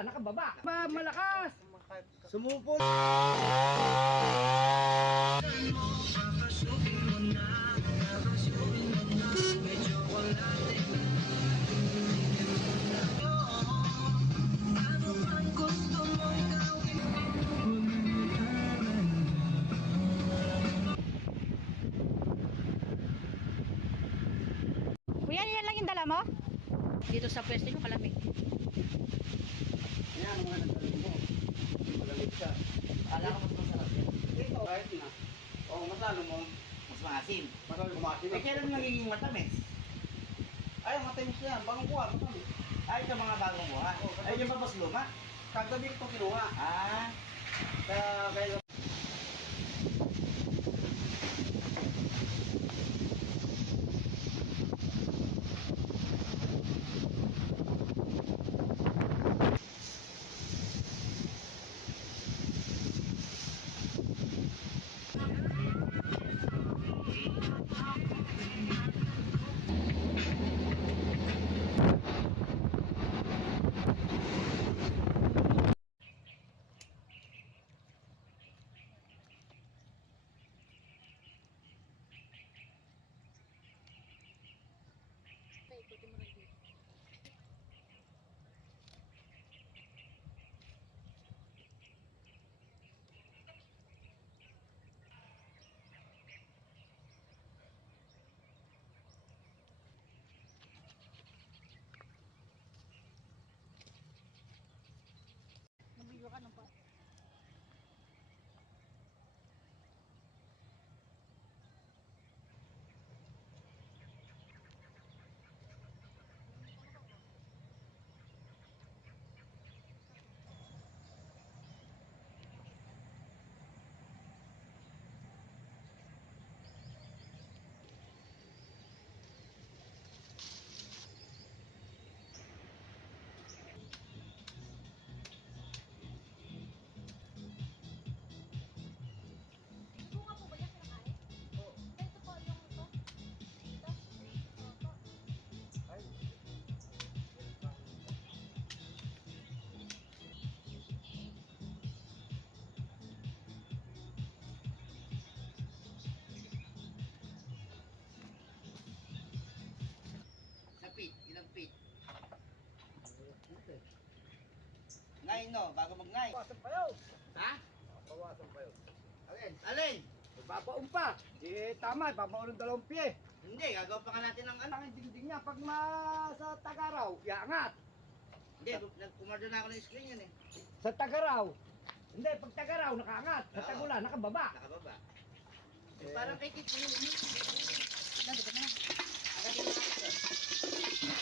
tagula, nakababa. Malakas! Sumupot! Kuya, yan lang yung dala mo? Dito sa pwesto nyo, kalamig. Yan, mga nagtalim mo. Magalit ka. Kala ko mas masarap yan. Ito, kahit na. Oo, mas lalo mo. Mas maasim. Masarap kumasin. Eh, kailan nagiging matamis? Ay, matamis yan. Bagong kuha, matamis. Ay, ito mga bagong buha. Ay, yung babas luma. Kagabi ko kinuha. Ah, Kaya Nabilo ka ng pa. Bunga po ba yan kinakain? Oo. Ito po yung ito? Ito? Opo. sa pit. Ilang pit? Ngay no, bago mag-ngay. Bawasan pa yun. Ha? Bawasan pa yun. Alin? Alin? Ipapaun pa. Tama, ipapaun ng 2 pie. Hindi, gagawa pa nga natin ng ano. Ang dingding niya, pag sa Tagaraw, iangat. Hindi, nagkumordo na ako ng screen yun eh. Sa Tagaraw. Hindi, pag Tagaraw, nakaangat. Sa Oo. Tagula, nakababa. Nakababa. Eh, parang kay Kit yun. Dali ka na. Agatin na natin.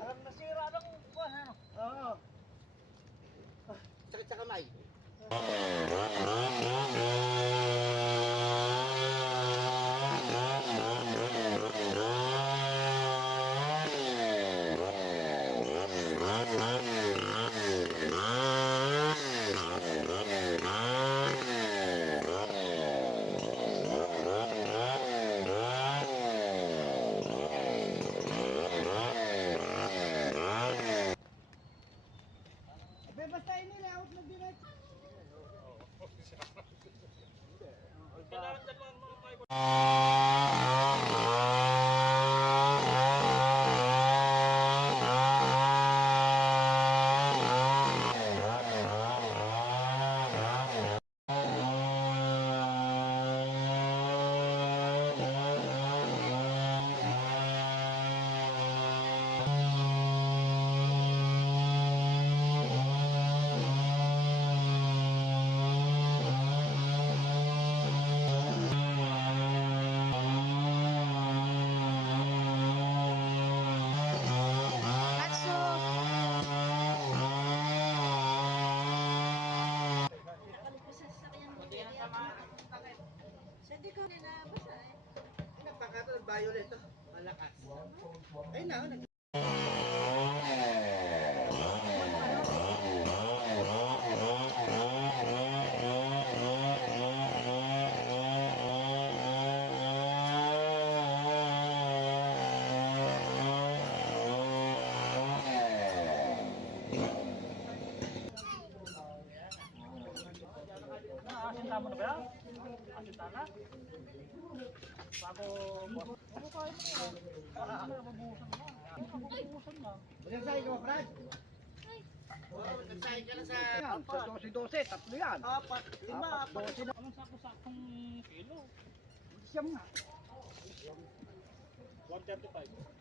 Alam nasira ng buwan, ano? Oo. Sakit sa kamay. Eh, basta inilayout na direct. Sa di ka nabasa eh. Napakato, violet to. Malakas. Ayun na, nag Asin tama na ba yan? Asin tama? Bago... Ano kayo mo yan? Mabuhusan na. Mabuhusan na. Magsasabi ka ba, Brad? Oo, nagsahin ka na sa... Yan, sa 12, tatlo yan. Apat, lima, apat. 12 na. Anong sakto-saktong kilo? Siyam nga. 135.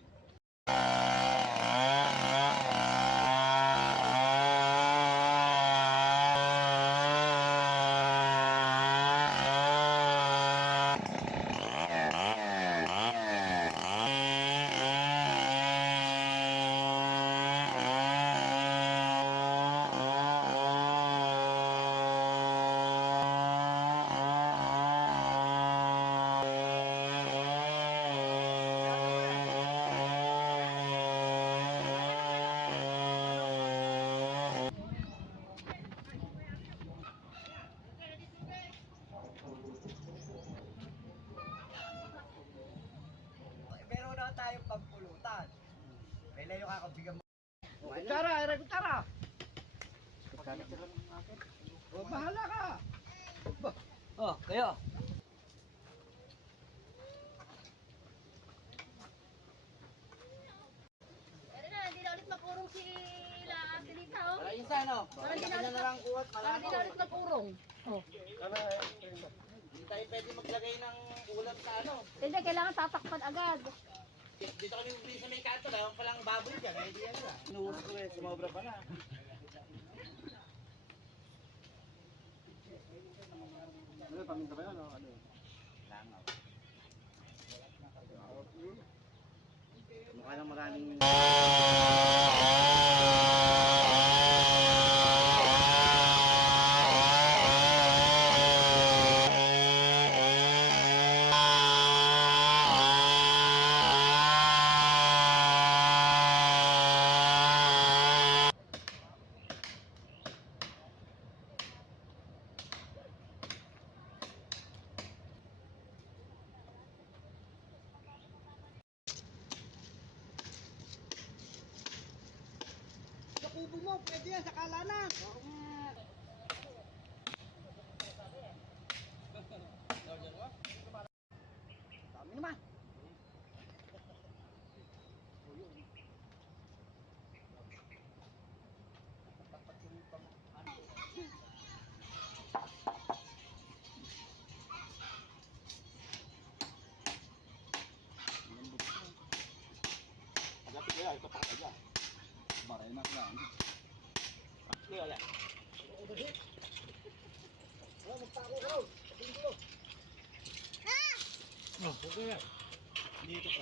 Meron na tayong pagpulutan. Kailan yung kakabigyan mo? Kutsara, aray kutsara. Oh, bahala ka. Oh, kayo. Pero na, hindi na ulit mapurong si La Angelita, oh. Ayun sa ano? Parang Kanya na lang kuhat, Parang hindi na malabo. ulit mapurong. Hindi tayo pwede maglagay ng ulam sa ano. Hindi, kailangan tatakpan agad. Dito kami bumili sa may kanto, mayroon palang baboy dyan. Hindi yan na. Inuus ko eh, sumobra pa na. Ano, paminta ba yan? Ano? Langaw. Mukha lang maraming... Sa kubo mo, pwede yan, sa kalanan. Dami naman. Oh, okay na. Dito pa.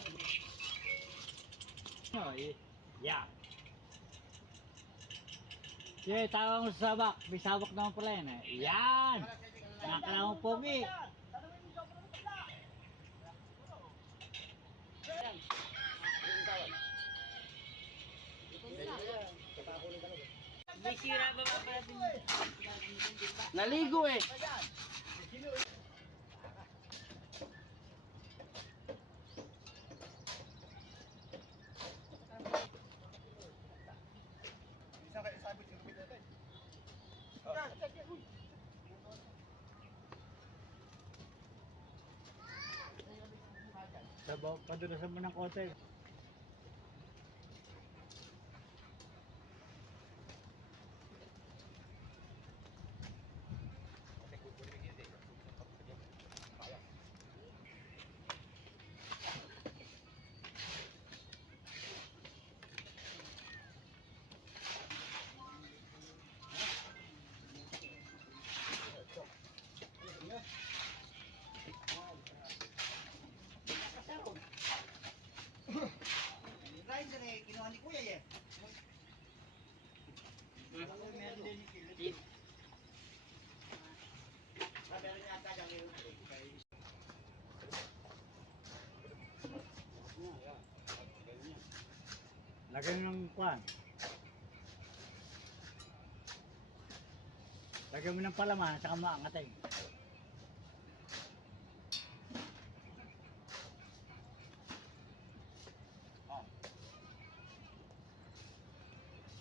No, yeah. Sige, tawag mo sa sabak. May sabak naman pala yan eh. Yan! Nakakala mo pogi. May sira ba ba pala din? Naligo eh. Sabaw, padulasan mo ng konti. Lagyan mo ng kwan. Lagyan mo ng palaman, saka maangatay.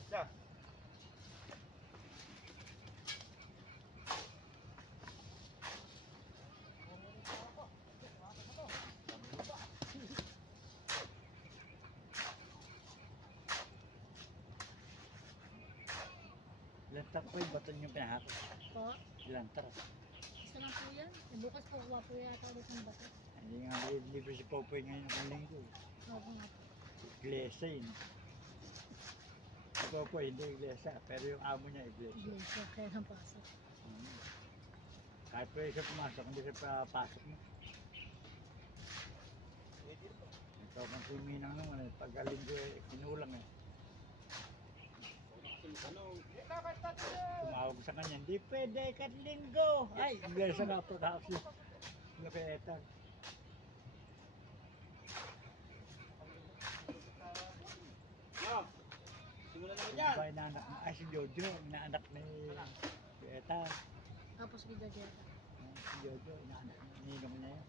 Siya. Lantar po yung baton yung pinahakot. Po, Lantar. isa lang po yan. Eh, bukas po, kuha po yata ulit ng bato. Hindi nga libre si Popoy ngayon ng linggo. Opo nga po. Iglesia yun. Si Popoy hindi iglesia, pero yung amo niya iglesia. Iglesia, kaya nang pasok. Kahit pwede siya pumasok, hindi siya papasok mo. Ito kung kuminang naman eh, pag linggo eh, kinulang eh. Tumawag sa kanya, hindi pwede kat linggo. Ay, iglesia nga po tapos yun. Napietag. No. Simulan naman Yung yan. ba inaanak na, ay si Jojo, inaanak ni Pietag. Tapos video dyan. Si Jojo, inaanak ni ninong niya yun.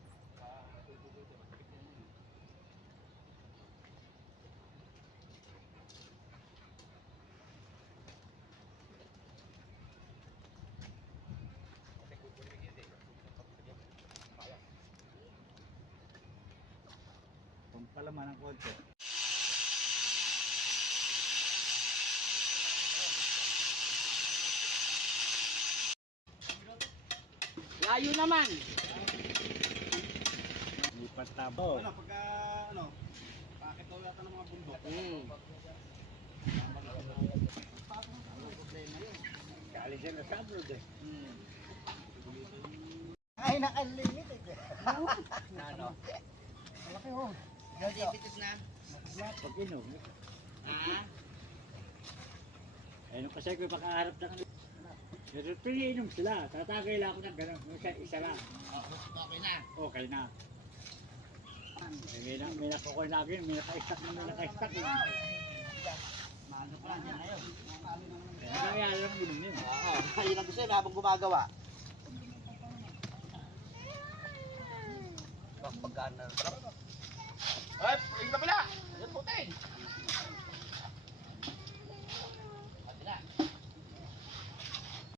Kung palaman ng konti. Layo naman. Lipat tabo. Ano, pagka, ano, pakit daw yata ng mga bundok. Kali siya na sabod eh. Ay, naka-limited eh. Ano? Malaki ho. Diabetes na. Pag inom, Ah? eh nung kasi ko pakaharap na kami. Pero piniinom sila, tatagay lang ako ng gano'n, isa lang. Okay na. Okay na. May nakukuha na akin, may naka-stack na may naka-stack. Maano pa yan ngayon. Kaya nangyayari lang inom yun. Oo. Yun ang gusto yun habang gumagawa. Pagkaan na.